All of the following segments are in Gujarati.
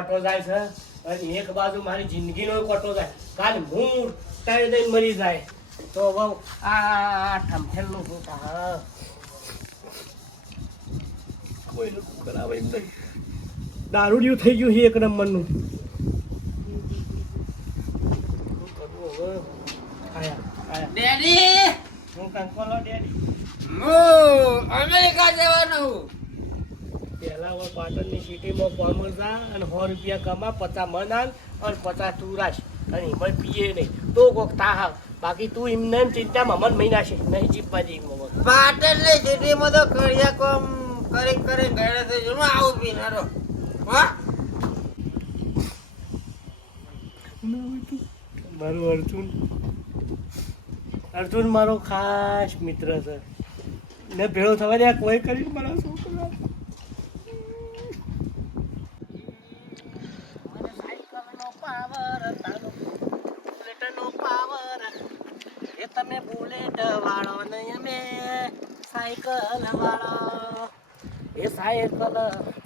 કોટો જાય છે. અને એક બાજુ મારી જિંદગીનો કોટો જાય. કાલ હું ટાઈ દઈને મરી જાય. તો હવે આ ઠમઠેલનું શું કરાવે દારૂડિયું થઈ ગયું છે એક નંબરનું. નું આયા આયા. ડેડી! હું કંકોલો ડેડી. હું અમેરિકા જવાનું હવે પાટણની સિટીમાં કોમલ જા અને સો રૂપિયા કમા પચાસ મનાન અને પચાસ તું રાશ અને એમાં પીએ નહીં. તો કોક તાહ બાકી તું એમને ચિંતા ચિંતામાં મન મહિના છે. નહીં જીપવા જઈ પાટણની સિટીમાં તો કરિયા કોમ કરી કરી ગયે તો હું આવું પીનારો મારું અર્જુન. અર્જુન મારો ખાસ મિત્ર છે. ને ભેળો થવા દે કોઈ કરી મારા છોકરા એ તમે બુલેટ વાળો ને અમે સાયકલ વાળો એ સાયકલ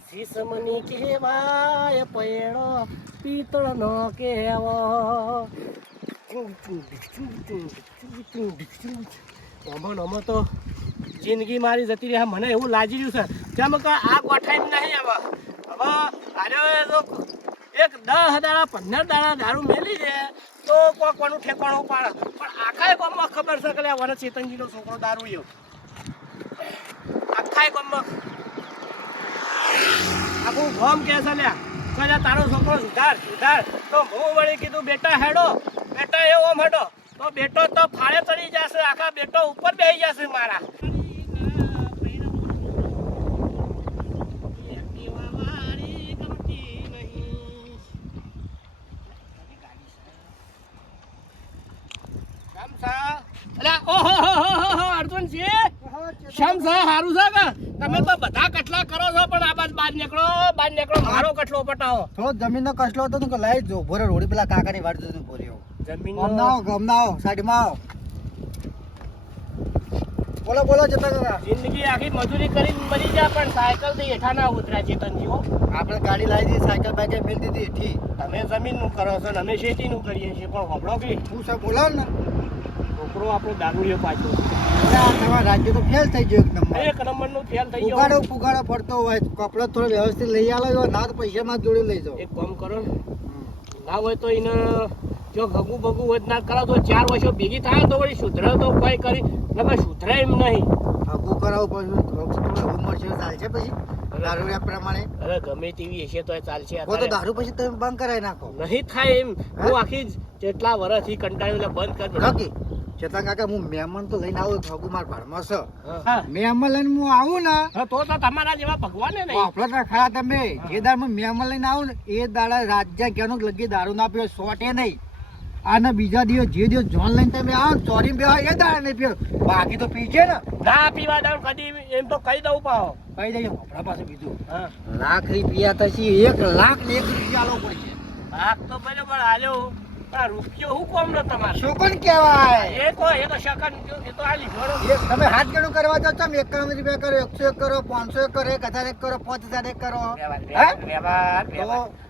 શીશમની કહેવાય, પૈણો પિત્તળનો કેવો આમાં ને અમે તો જિંદગી મારી જતી રહી. મને એવું લાગી રહ્યું છે. કેમ કે આ ગોઠાઈ નહીં હવે. હવે આજે તો એક દસ દાડા, પંદર દાડા દારૂ મેલી છે. તો કોઈ કોનું ઠેકાણું પાડે. આખાય ગામમાં ખબર છે કે આ વરસ ચેતનજીનો છોકરો દારૂ યો આખાય ગામમાં. આખું ગામ કહે છે લ્યા કદાચ તારો છોકરો સુધાર સુધાર. તો હું વળી કીધું, બેટા હેડો, બેટા એવો હેડો તો બેટો તો ફાળે ચડી જશે, આખા બેટો ઉપર બેસી જશે મારા. શમ છે હારું છે કે? તમે તો બધા કટલા કરો છો પણ આ બાજ બહાર નીકળો બહાર નીકળો મારો કટલો પટાવો. થોડો જમીન નો હતો ને લાઈ જો ભોરે રોડી પેલા કાકાની વાડ જતું ભર્યો જમીન ગમના આવો સાઈડમાં આવો. બોલો બોલો જતા કાકા જિંદગી આખી મજૂરી કરીને મરી જા પણ સાયકલથી હેઠા ના ઉતર્યા ચેતનજી આપણે ગાડી લાવી દીધી સાયકલ બાઈક મેળ દીધી ઠી તમે જમીનનું કરો છો ને અમે શેતી નું કરીએ છીએ પણ હોબળો કે? હું સર બોલાવ ને. છોકરો આપણો દારૂડિયો પાછો. રાજ્ય તો ફેલ થઈ ગયો એકદમ. એક ફેલ થઈ ગયો. ઉગાડો પુગાડો ફરતો હોય કપડો થોડો વ્યવસ્થિત લઈ આલો ના તો પૈસા માં જોડે લઈ જાઓ. એક કામ કરો ને. ના હોય તો એને જો ઘગું ભગું હોય ના કરાવ. તો ચાર વર્ષો ભેગી થાય તો વળી સુધરે તો કોઈ કરી. તમે સુધરે એમ નહીં. આગું કરાવું થોડું ઉંમર છે ચાલશે પછી દારૂ પ્રમાણે. અરે ગમે તેવી હશે તો ચાલશે તો દારૂ પછી તમે બંધ કરાવી નાખો. નહીં થાય એમ. હું આખી જેટલા વર્ષથી કંટાળ્યું એટલે બંધ કરી દઉં. નક્કી ચેતન કાકા હું મહેમાન તો લઈને આવું છું માર ભાડમાં છે. મહેમાન લઈને હું આવું ને? તો તો તમારા જેવા ભગવાન ને વાપરો તો ખરા તમે. જે દાડ હું મહેમાન લઈને આવું ને એ દાડા રાજ્ય ક્યાંનો લગી દારૂ ના પીવો સોટે નહીં. અને બીજા દિવસ જે દિવસ જોન લઈને તમે આવો ને ચોરી પીવા એ દાડા નહીં પીવો. બાકી તો પીજે ને. ના પીવા દઉં કદી એમ તો કહી દઉં પાહો. કહી દઈએ આપણા પાસે બીજું. લાખ રૂપિયા થશે એક લાખ એક રૂપિયા આલો પડશે. લાખ તો બરાબર પણ આ રૂપિયો હું કોમ ન તમારે? શું કહેવાય. એ તો એ તો શકન એ તો હાલી ઘોડો એક તમે હાથ ગણું કરવા જાઓ તમે એકાવન રૂપિયા કરો એકસો એક કરો પાંચસો એક કરો એક હજાર એક કરો પાંચ હજાર એક કરો. વ્યવહાર.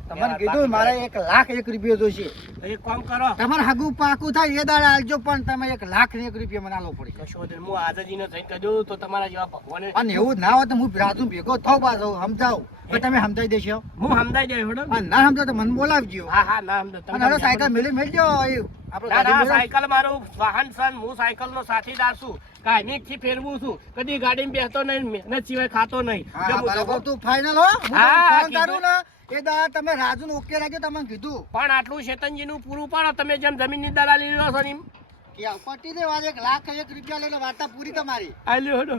તમને કીધું મારે એક લાખ એક રૂપિયો જોઈશે એક કામ કરો. તમારે હાગું પાકું થાય એ દાડે આલજો પણ તમે એક લાખ ને એક રૂપિયા મને આલો પડે. કશો. હું આઝાદીને થઈને કહી દઉં તો તમારા જેવા ભગવાન અને એવું ના હોય તો હું રાજુ ભેગો થાવ પાછો સમજાવું. તો તમે સમજાઈ દેશો. હું સમજાઈ જાય હેડો. અને ના સમજાવ તો મને બોલાવજો. હા હા ના સમજો. અને સાયકલ ના ના ગાડી મેલો. સાયકલ મારું વાહન સન હું સાયકલ નો સાથીદાર છું. કાયમી થી ફેરવું છું. કદી ગાડીમાં બેસતો નહીં મહેનત સિવાય ખાતો નહીં. તું ફાઇનલ હો. હું ફોન કરું ને. એ દાદા તમે રાજુ ને ઓકે રાખ્યો તમને કીધું. પણ આટલું શેતનજી નું પૂરું પાડો. તમે જેમ જમીનની દલાલી લો છો એમ. કે પટી દે વાત એક લાખ એક રૂપિયા લઈને વાર્તા પૂરી તમારી. આ હડો.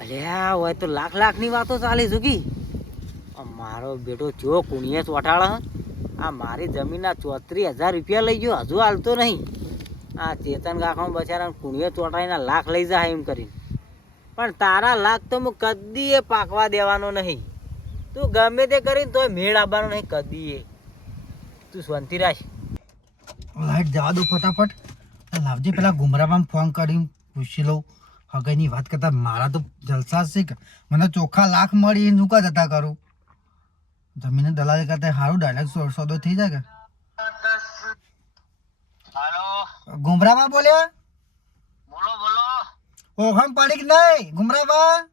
અલ્યા હોય તો લાખ લાખની વાતો ચાલે સુકી મારો બેટો જો કુણીએ ચોટાળા આ મારી જમીનના ચોત્રીસ હજાર રૂપિયા લઈ ગયો હજુ હાલતો નહીં. આ ચેતન કાકા બચારા કુણીએ ચોટાડીને લાખ લઈ જાય એમ કરીને. પણ તારા લાખ તો હું કદી એ પાકવા દેવાનો નહીં. તું ગમે તે કરીને તોય મેળ આવવાનો નહીં કદી એ. તું શાંતિ રાખ. લાઈટ જવા દો ફટાફટ. લાવજે પેલા ગુમરામાં ફોન કરીને પૂછી લઉં. હગાઈની વાત કરતા મારા તો જલસા છે મને ચોખ્ખા લાખ મળી એનું કા જતા કરું? જમીન દલાલી કરતા સારું ડાયરેક્ટ સોદો થઈ જાય કે. ગુમરામાં બોલ્યા? બોલો બોલો. ઓખમ પડી કે નહીં બોલ્યું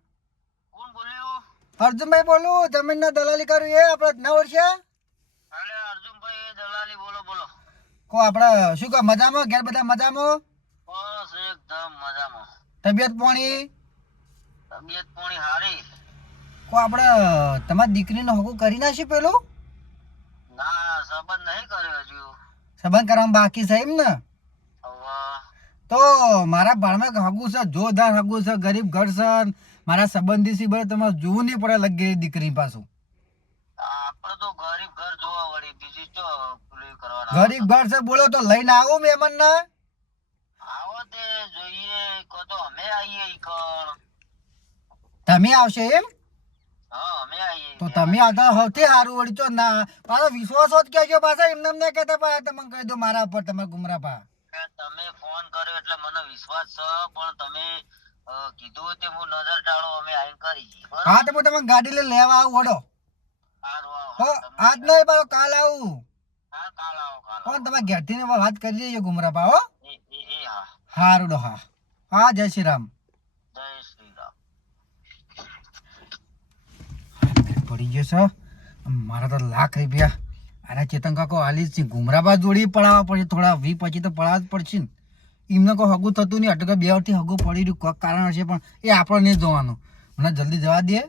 અર્જુનભાઈ બોલું જમીનના દલાલી કરું એ આપણે ના વર્ષે? અરે અર્જુનભાઈ દલાલી બોલો બોલો. કો આપણે શું કહો મજામાં? ઘેર બધા મજામાં? બસ એકદમ મજામાં. તબિયત પાણી? તબિયત પાણી હારી કો આપણે તમારી દીકરીનો હકુ કરી નાખ્યું પેલું? ના સંબંધ નહીં કર્યો હજુ. સંબંધ કરવામાં બાકી છે એમ ને? તો મારા ભાણમાં હગું છે જોરદાર હગું છે ગરીબ ઘર છે મારા સંબંધી સી બરાબર તમારે જોવું નહીં પડે લગી દીકરી પાછું. આપણે તો ગરીબ ઘર જોવા વળી બીજી તો ગરીબ ઘર છે બોલો તો લઈને આવો મહેમાન ના આવો તે જોઈએ કો તો અમે આવીએ ઈકણ તમે આવશે એમ? તો તમે આવતા સૌથી સારું વળી તો ના મારો વિશ્વાસ હોત કહેજો પાછા એમને એમ નહીં કહેતા પા તમે કહી દો મારા ઉપર તમે ગુમરા પા તમે ફોન કર્યો એટલે મને વિશ્વાસ છે પણ તમે કીધું તે હું નજર ટાળો અમે આઈન કરી હા તો હું તમને ગાડી લઈ લેવા આવું ઓડો. હો આજ નહીં પાછો કાલ આવું. હા કાલ આવો કાલ હો તમે ઘેરથી ને વાત કરી લેજો ગુમરા પા હો. એ હા. હા. હા જય શ્રી રામ. જય શ્રી રામ. પડી ગયો છો? મારા તો લાખ રૂપિયા. અરે ચેતન કાકો આલી છે. ગુમરાબા જોડી પડાવવા પડશે થોડા વી પછી તો પડાવવા જ પડશે ને. એમને કોઈ હગું થતું નહીં. અટકે બે વર્ષથી હગું પડી રહ્યું. કોઈ કારણ હશે પણ એ આપણને જોવાનું. મને જલ્દી જવા દે.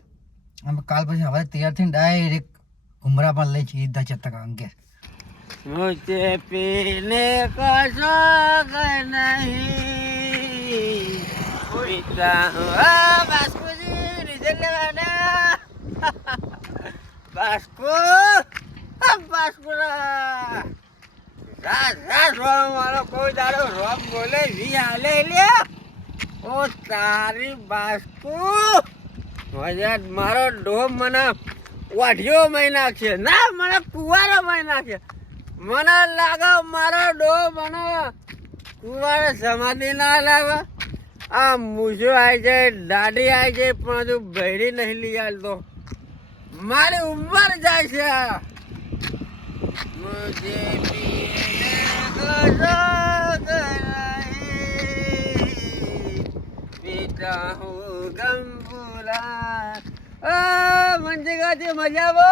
અમે કાલ પછી હવે તૈયાર થઈને ડાયરેક્ટ ઉમરા પણ લઈ છીએ ઈદા ચતક અંકે મુજે પીને કા શોખ નહીં. પીતા હુઆ બાસ્કુ રાસ રાસ મારો કોઈ દાડો રોમ બોલે, વી હાલે લે ઓ તારી બાસ્કુ મજા મારો ડોમ મને વાઢિયો મહિના છે ના, મને કુવારો મહિના છે મને લાગે મારો ડો મને કુવારો સમાધિ ના લાવે આ મૂજો આવી જાય, દાઢી આવી જાય, પણ હજુ બહેરી નહીં લઈ આવતો મારી ઉંમર જાય છે. મુજે को शौक नहीं पीता हूँ गम पूरा ओ मंजी गाती मजा वो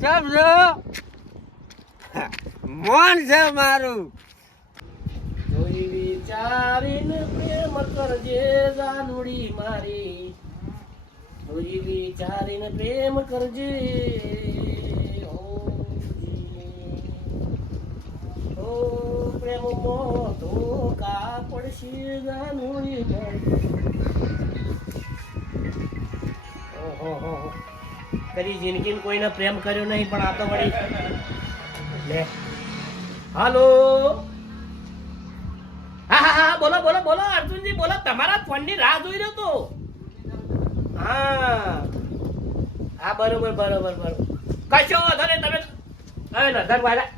सब છો મોન છે મારું જોઈ વિચારીને પ્રેમ કરજે જાનુડી મારી જોઈ વિચારીને પ્રેમ કરજે કરી જિંદગી કોઈને પ્રેમ કર્યો નહીં, પણ આ તો વળી હાલો. હા હા હા, બોલો બોલો બોલો, અર્જુનજી, બોલો, તમારા ફોનની રાહ જોઈ રહ્યો તો? હા. હા, બરોબર બરોબર બરોબર. કશો વાંધો તમે હવે નજર વાળા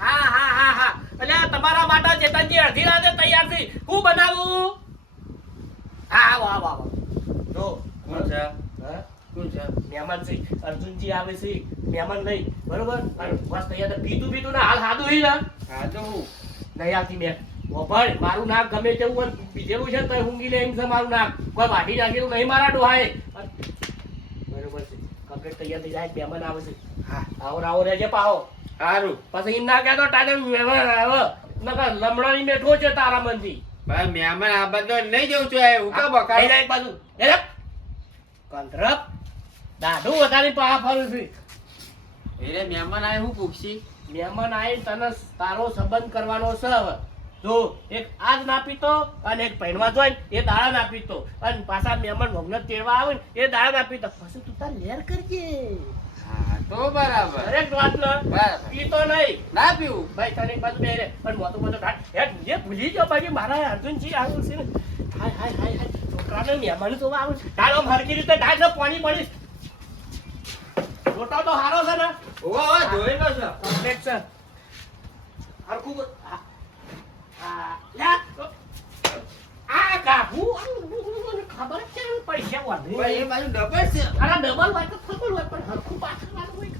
હા હા હા હા. એટલે તમારા માટે ચેતનજી અડધી રાતે તૈયાર થઈ. હું બનાવું? હા વાહ વાહ આવો. જો કોણ છે? કોણ છે? મહેમાન છે. અર્જુનજી આવે છે. મહેમાન નહીં. બરોબર? બસ તૈયાર તો પીતું પીતું ના હાલ હાદું હી? ને હા તો હું. નહીં આવતી મેં ભાઈ મારું નાક ગમે તેવું હોય પીધેલું છે તો ઊંઘી લે એમ છે મારું નાક. કોઈ વાઢી નાખેલું નહીં મારા ડોહાએ. બરોબર છે. કમ્પ્લીટ તૈયાર થઈ જાય મહેમાન આવે છે. હા. આવો આવો રહેજે પાહો. સારું પછી એમ ના કહેતો તારે મહેમાન આવે. નકર લમણાની બેઠો છે તારા મનથી. ભાઈ મહેમાન આ બધો નહીં જવું છું એ ઉકા કાં ખાઈ બકાઈ જાય બાજુ એ. કંતરપ દાઢું વધારે પા ફરું છું. એટલે મહેમાન આવે હું પૂછશી? મહેમાન આવીને તને તારો સંબંધ કરવાનો છે હવે. જો એક આજ ના પીતો અને એક પહેણવા જોઈ એ દાડા ના પીતો. અને પાછા મહેમાન ભોગને તેડવા આવે ને એ દાડા ના પીતો. પછી તું તાર લેર કરજે. તો બરાબર. દરેક વાત ને બરાબર પીતો નહીં. ના પીવું. ભાઈ તને બાજુ બે રે. પણ મોટું મોટું ઘાટ જે ભૂલી ગયો બાકી મારા અર્જુનજી આવું છે ને. હાય હાય હાય હાય. છોકરાને મહેમાન તો આવું છે. રીતે ઢાળ પાણી પડીશ તો હારો છે ને. ઓવા ઓવા જોઈ લો છો. કમ્પ્લેટ છે. આ- આ લ્યા. ખબર છે ને પૈસા વધે. એ બાજુ ડબલ છે અરે ડબલ હોય તો ખબર હોય પણ હરખું પાછળ વાળું હોય.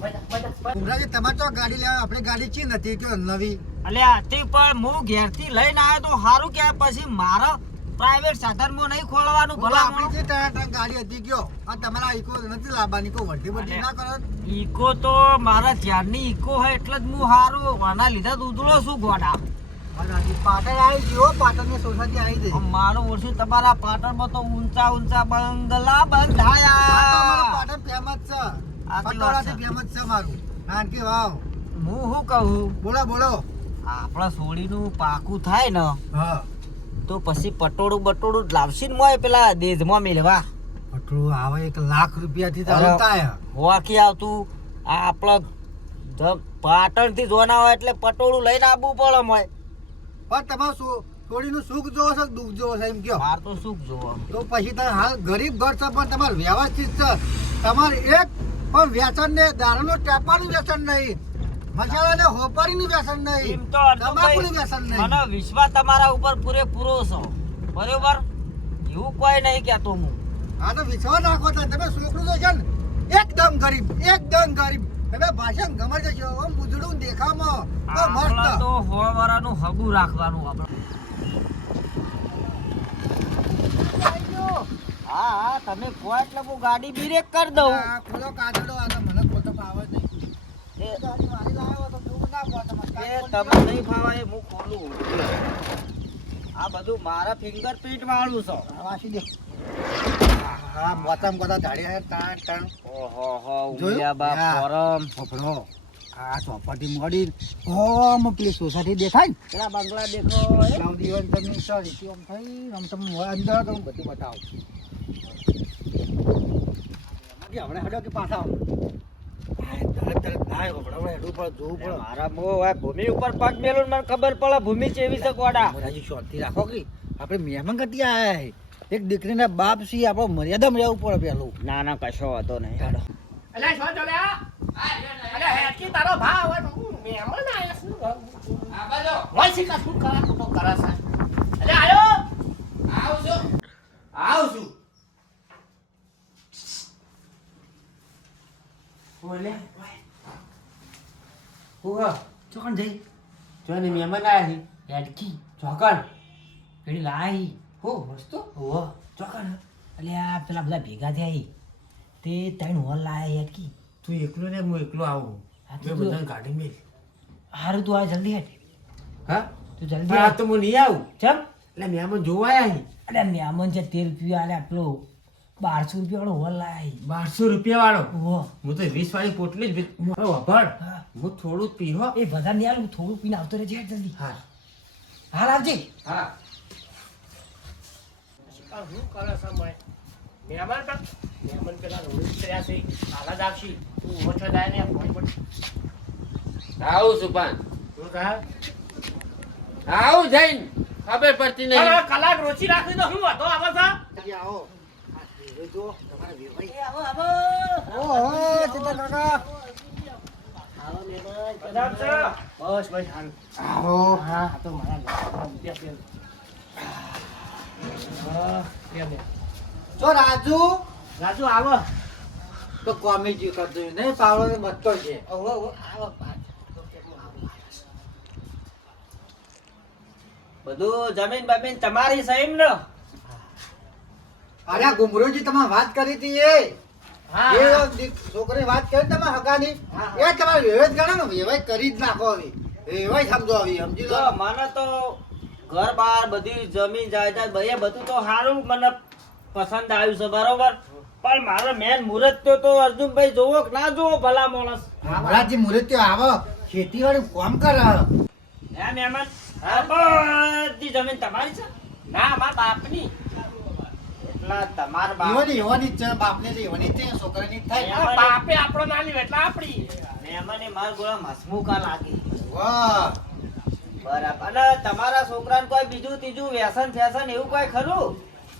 બધા, બધા, બધા. તમારે તો ગાડી લેવા આપણે ગાડી ચી નથી કે નવી અલે આથી પણ હું ઘેરથી લઈને આવ્યો તો સારું કે પછી મારા પ્રાઇવેટ સાધનમાં નહીં ખોલવાનું ભલા આપણી જે ત્યાં ગાડી હતી ગયો તમારા ઈકો નથી લાવવાની કો ના કરો ઈકો તો મારા જ્યારની ઈકો હોય એટલે જ હું સારું આના લીધે દૂધળો શું ગોડા પાટણ આવી ગયો પાટણની સોસાયટી આવી ગઈ. મારું ઓછું તમારા પાટણમાં તો ઊંચા ઊંચા બંગલા તો બંધાયા પાટણ ફેમસ છે. પટોળાથી ફેમસ છે મારું. નાનકી વાવ. હું શું કહું? બોલો બોલો. આપણા સોળીનું પાકું થાય ને હા. તો પછી પટોળું બટોળું લાવશી ને મોય પેલા દેજમાં મેળવા. પટોળું આવે એક લાખ રૂપિયાથી અરે. ચાલુ થાય આવતું આ આપણા પાટણથી જોના હોય એટલે પટોળું લઈને આવવું પડે મોય પણ તમારે સો- સોળીનું સુખ જોવો છો દુઃખ જોવો છો એમ કયો? માર તો સુખ જોવો. તો પછી તમે હાલ ગરીબ ઘર છે પણ તમારે વ્યવસ્થિત છે. તમારે એક પણ વ્યસન ને દારૂનું ટેપાનું વ્યસન નહીં મસાલા ને હોપારીનું વ્યસન એમ નહીં તો તમાકુનું વ્યસન મને નહીં વિશ્વાસ તમારા ઉપર પૂરેપૂરો છો. બરોબર? એવું કોઈ નહીં કહેતો હું. હા તો વિશ્વાસ રાખો તો તમે છોકરું તો છે ને એકદમ ગરીબ એકદમ ગરીબ. તમે ભાષા ગમે જશો આમ બુજડું દેખામાં. તો મસ્ત. તો હોળવાળાનું હગું રાખવાનું આપણે. હા હા તમે કહો એટલે હું ગાડી બ્રેક કરી દઉં. આ મને ખોટો જ નહીં. એ ગાડી મારી લાવ્યો તો દુઃખ ના પડે એ તમે નહીં ફાવાય હું ખોલું. આ બધું મારા ફિંગરપ્રિન્ટ વાળું છે. વાસી દે. હા મોતામ ગોતા ધાડ્યા તાણ તાણ ઓહો હો જોયું? ઉમિયા ફોરમ ફફડો. આ ચોપાટી મોડી ઓમ પેલી સોસાયટી દેખાય ને? પેલા બંગલા દેખો વન તમે સોરી આમ થઈ? આમ તમે અંદર તો બધું બતાવું. કે હમણાં હડો કે પાછા આવો. આ તરત તરત ના પણ હમણાં હેડવું પડે જોવું પડે. મારા મો આ ભૂમિ ઉપર પગ મેલું મને ખબર પડે ભૂમિ ચેવી છે ગોડા? મોરાજી શાંતિ રાખો કે? આપણે મહેમાન ગતિ આયા. એક દીકરીના બાપ છીએ આપણે મર્યાદામાં રહેવું પડે પેલું. ના ના કશો હતો નહીં. હેડો. અલ્યા શું ચાલ્યા? અલ્યા હેડકી તારો ભાવ હું મહેમાન આયા છું. હોય છે કા શું કરા તો કરા સા અલ્યા આયો? ચોકન જઈ. જોને મહેમાન આયા છે. હેડકી. ચોકન પેલી લાઈ. હો વસ્તુ હો ચોકન એટલે આ પેલા બધા ભેગા થયા તે ત્રણ હોલ લાયા હેડકી તું એકલો ને હું એકલો આવું. મેં બધાને કાઢી મેં હારું તું આ જલ્દી હેઠ હા? તું જલ્દી આ તો હું નહીં આવું. ચમ? એટલે મહેમાન જોવા આયા છે અરે મહેમાન છે તેલ પીવા અરે આટલો બારસો રૂપિયા વાળો હોલ લાયા બારસો રૂપિયા વાળો હું તો વીસ વાળી પોટલી જ વભાડ હા. હું. થોડું જ એ બધા નહીં આલું થોડું પીને આવતો રહેજે જલ્દી. હા હાલ આવજે. હા. આ શું કરે છે મોય? મહેમાન પણ મહેમાન પેલા રોડ થયા છે હાલા જ આવશે તું ઓછો જાય ને ફોન પર આવું પણ શું થાય? આવું જઈને ખબર પડતી પણ નહીં કલાક રોચી રાખવી તો શું વાંધો આવે છે આવો. જો તમારા વેવાઈ. આવો આવો. ઓહો ચિંતા કાકા બસ બસ આવો હા તો મારા જો રાજુ. રાજુ આવો. તો કોમેડી કરતો નહીં પાવડો મતતો છે. આવો. બધું જમીન બમીન તમારી સહીમ ને? અરે ગુમરોજી તમે વાત કરી હતી એ. છોકરી વાત કરી તમે હકાની એ તમારે વ્યવહાર ગણો ને વ્યવહાર કરી જ નાખો હવે. વેવાઈ સમજો હવે સમજી લો. મને તો ઘર બાર બધી જમીન જાયદાદ એ બધું તો સારું મને પસંદ આવ્યું છે બરોબર? પણ મારો મેન મુહૂર્ત તો તો અર્જુનભાઈ જોવો કે ના જોવો ભલા માણસ? મહારાજજી મુરત્યો આવો. વાળું કામ કરે? હે મહેમાન? આ બધી જમીન તમારી છે? ના મારા બાપની. એટલા તમાર બાપ એવાની એવાની છે બાપને તો એવાની છે છોકરાની થાય. બાપે આપણો ના લીધો એટલે આપણી. મહેમાને મારા ગોળા મસમુકા લાગી. વાહ. બરાબર. અને તમારા છોકરાને કોઈ બીજું ત્રીજું વ્યસન ફેશન એવું કોઈ ખરું?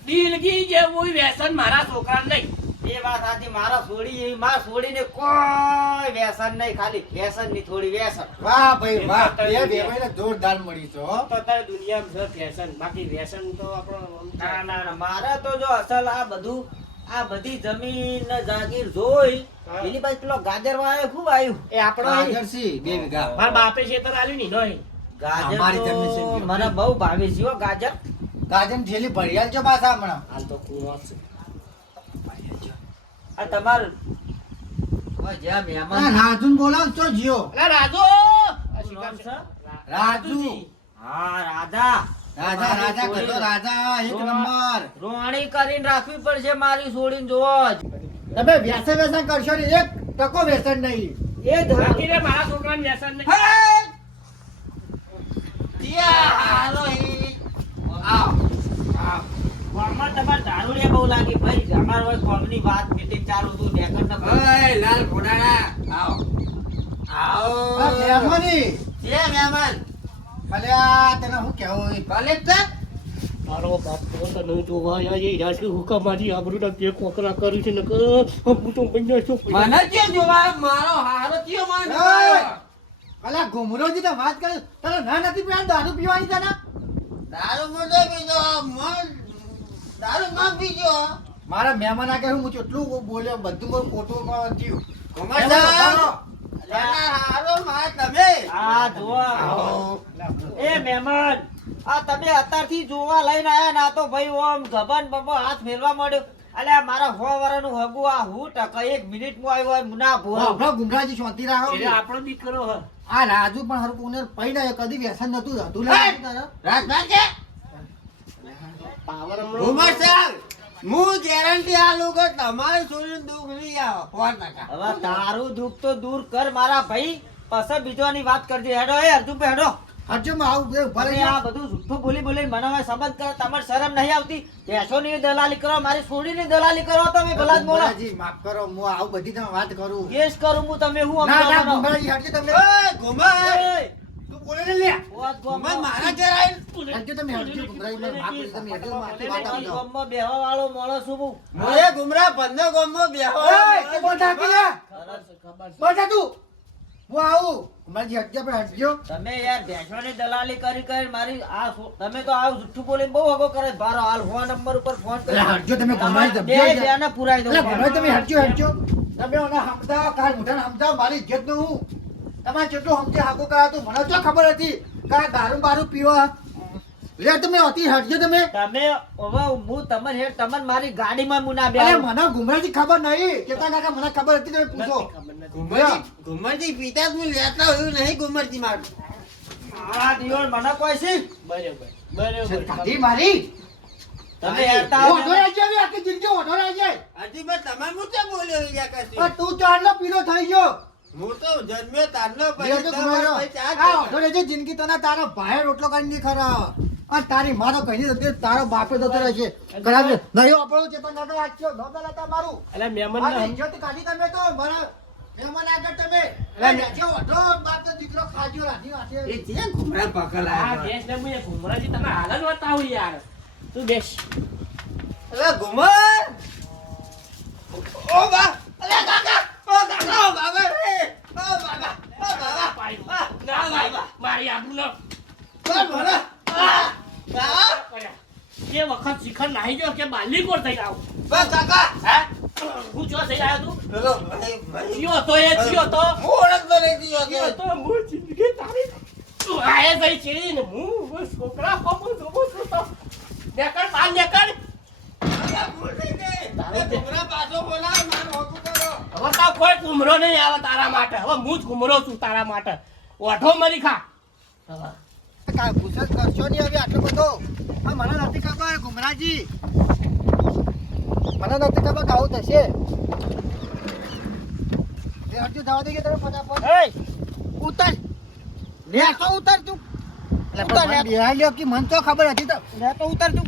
દિલગી જેવું વ્યસન મારા છોકરાને નહીં. એ વાત સાચી. મારા છોડી એવી છોડીને કોઈ વ્યસન નહીં. ખાલી ફેશનની થોડી વ્યસન. વાહ ભાઈ વાહ. બે વેવાઈને જોરદાર મળી છો. તો દુનિયામાં છે ફેશન. બાકી વ્યસન તો આપણો ના ના ના. મારે તો જો અસલ આ બધું આ બધી જમીન જાગીર જોઈ. એની પાછળ પેલો ગાજર વાળો ખૂબ આવ્યું એ આપણો ગાજર સી, બે વીઘા. મારા બાપે ખેતર આલ્યું ની નહીં ગાજર અમારી જમીન છે. તો મને બહુ ભાવે છે ગાજર. ગાજર થેલી ભરી આલજો પાછા હમણાં. હાલ તો કુંવર છે આ તમાર જ્યાં મહેમાન રાજુને બોલાવ છો જીઓ? રાજુ! આ શું નામ શિકાર છે? છે? રાજુ હા રાધા. રાજા રાજા કરતો રાજા એક નંબર. રોણી કરીને રાખવી પડશે મારી છોડીને જોવો તમે વ્યસન વ્યસન કરશો ને એક ટકો વ્યસન નહીં. એ જ મારા છોકરાને વ્યસન નહીં. મારો બાપ તો તને જોવા છે યાર હુકા મારી. આબરૂના બે કોકરા કર્યું છે નકર હું તો શું મને કે જોવા મારો હારો કયો માન ઓય! ગુમરોજી તો વાત કરે તને ના નથી પીવાની દારૂ પીવાની તને દારૂ મોટો પીધો મન દારૂ માં પીજો. મારા મહેમાન આ હું કેટલું બોલ્યો બધું બહુ ખોટું પણ થયું. કમર એમાં તો સાહેબ, તારો. તને હારો માં તમે. આ જોવા. એ મહેમાન આ તમે અત્યારથી જોવા લઈને આયા ના તો ભાઈ ઓમ ગબન બબો હાથ ફેરવા માંડ્યો. અલ્યા મારા સો વર્ષનું હગુ આ હું ટકા એક મિનિટમાં આવ્યો ના આપણો ગુમરાજી શાંતિ રાખો. આપણો દીકરો હ. આ રાજુ પણ હરકું ઉનેર પૈ ના કદી વ્યસન નતું હતું. લે રાજભાઈ પાવર ઉમર સાહેબ હું ગેરંટી આલું કે તમારી છોરીને દુઃખ નહીં આવે. સો ટકા હવે તારું દુઃખ તો દૂર કર મારા ભાઈ. પછી બીજોની વાત કરજે. હેડો એ અર્જુન ભાઈ હેડો. હટજો માં આવું બધું ભલે આ બધું જુઠ્ઠું બોલી બોલી મને હવે સંબંધ કરો તમારે શરમ નહીં આવતી. ભેંસોની દલાલી કરો મારી સોડી ની દલાલી કરો તમે ભલા જ બોલો જી માફ કરો હું આવું બધી તમે વાત કરું. કેસ કરું હું તમે હું ના ના. ગુમરાજી હટજો તમે ઓય ઘુમર તું બોલે ને લે ઓય, મારા ઘેર આઈ હટજો તમે હટજો ગુમરાજી મને માફ કરી તમે હટજો મારી વાત આવો ગોમમાં બેહવા વાળો મોળો છું હું. મોએ ગુમરા બંધો ગોમમાં બેહવા ઓય, તું બોલતા કે ખબર છે ખબર છે. બોલતા તું. હું આવું. પણ તમે યાર ભેંસોની દલાલી કરી કરી મારી આ તમે તો આવું જુઠ્ઠું બોલીને બહુ અગો કરે ભારો હાલ ફોન નંબર ઉપર ફોન કરી હટજો તમે તમારે ગમાઈ બે બેને પુરાઈ દઉં એટલે તમે હટજો હટજો તમે ઓને સમજાવો કાલ મોઢાને સમજાવો મારી ઇજ્જતનું હું. તમારે જેટલું સમજે હાકું કરા તું મને તો ખબર હતી કે આ દારૂ બારૂ પીવા. લે તમે હતી હટજો તમે. તમે હવે હું તમને હેડ તમને મારી ગાડીમાં મુના બે મને ગુમરાજી ખબર નહીં. કેતા કાકા મને ખબર હતી તમે પૂછો. નથી. ખબર નથી ઘુમરજી ઘુમરજી પિતા હું લેતા હોય નહીં ઘુમરજી મારું. આ દિયોળ મને કોઈ છે? બરોબર બરોબર. કાઢી મારી? તમે ઓઢો રાજ્ય આવી આખી જિંદગી ઓઢો રાજ્ય હજી મેં તમે હું તો બોલ્યો યા કશું? તું ચારનો પીલો થઈ ગયો. હું તો જન્મ્યો તારનો તો જિંદગી તને તારો ભાઈ રોટલો નહીં ખરા અને તારી મારો કહી દીધો તારો બાપે જતો રહેશે છે. નહીં આપણો ચેતન કાકા વાંચ્યો ન ગલતા મારું. એટલે મેમન કાઢી તમે તો મારા મહેમાન આગળ તમે? રહેજો, ઓઢો બાપનો દીકરો ખાજો રાધી વાંચે. એ છે ઘુમરા આ બેસ ને હું એ ઘુમરાજી તને હાલ જ યાર. તું બેસ. અરે ઘુમર? ઓ બા. અરે કાકા ઓ કાકા ઓ બાબા રે ઓ બાબા ઓ બાબા. પાઈ. ના ભાઈ મારી આબરૂ ન. ઓ ભલા આ વખત શિખર નાહી ગયો કે બાલીકોટ થઈ આવું બા કાકા. હે? હું જો થઈ આવ્યો તું? પેલો તો એ જીયો તો. હું ઓળખતો નથી ચિયો હોતો તો હું જિંદગી તારી. તું આયે ગઈ ચીડી ને હું બસ છોકરા છું તો. નેકળ નેકળ. હવે કોઈ કુમરો નહીં આવે તારા માટે. હવે હું જ કુમરો છું તારા માટે. ઓઠો મરી ખા. હવે ગુસ્સો કરશો નહીં હવે આટલો બધો? આ મને નથી ખબર ગુમરાજી. મને નથી ખબર કે આવું થશે. હજુ જવા દે કે તમે ફટાફટ. ઉતર. લે. તો ઉતર તું. મને તો ખબર હતી તો? લે તો ઉતર તું.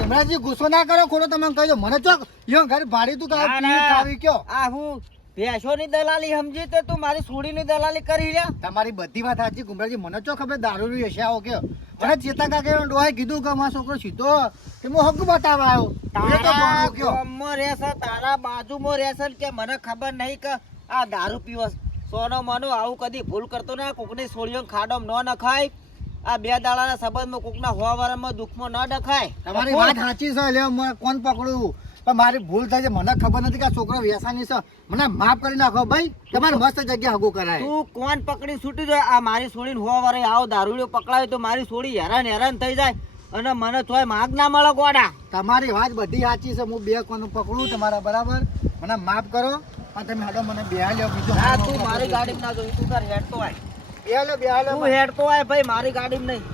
હમણાંથી ગુસ્સો ના કરો ખોડો તમે કહી દો મને તો યો ઘર ભાડી તું કાવ. આવી કયો? આ હું ભેંસોની દલાલી સમજી તે તું મારી છોડીની દલાલી કરી રહ્યા તમારી બધી વાત સાચી ગુમરાજી મને તો ખબર દારૂ હશે આવો કે મને ચેતા કાકે ડોહાએ કીધું કે મારો છોકરો સીધો હું હક બતાવવા આવ્યો? તારા ગામમાં રહેશે તારા બાજુમાં રહેશે કે મને ખબર નહીં કે આ દારૂ પીવસ સોનો મનો આવું કદી ભૂલ કરતો ના કોકની સોળીઓ ખાડોમ ન નખાય. આ બે દાડાના સંબંધમાં કોકના હોવાવાળામાં દુઃખમાં ન નખાય. તમારી વાત સાચી છે એટલે મને કોણ પકડું પણ મારી ભૂલ થાય છે મને ખબર નથી કે આ છોકરો વ્યસાની છે. મને માફ કરી નાખો ભાઈ. તમારે મસ્ત જગ્યા હગું કરાય. તું કોણ પકડી છૂટી જાય? આ મારી સોળીને હોવા વારે આવો દારૂડિયો પકડાય તો મારી સોળી હેરાન હેરાન થઈ જાય. અને મને તોય માગ ના મળે કોડા તમારી વાત બધી સાચી છે. હું બે કોનું પકડું તમારા બરાબર. મને માફ કરો. અને તમે હાડો મને બેહા લ્યો બીજો હા તું મારી ગાડીમાં ના જોઈ તું તાર હેડતો આય. બેહા લ્યો બેહા લ્યો તું હેડતો આય ભાઈ મારી ગાડીમાં નહીં.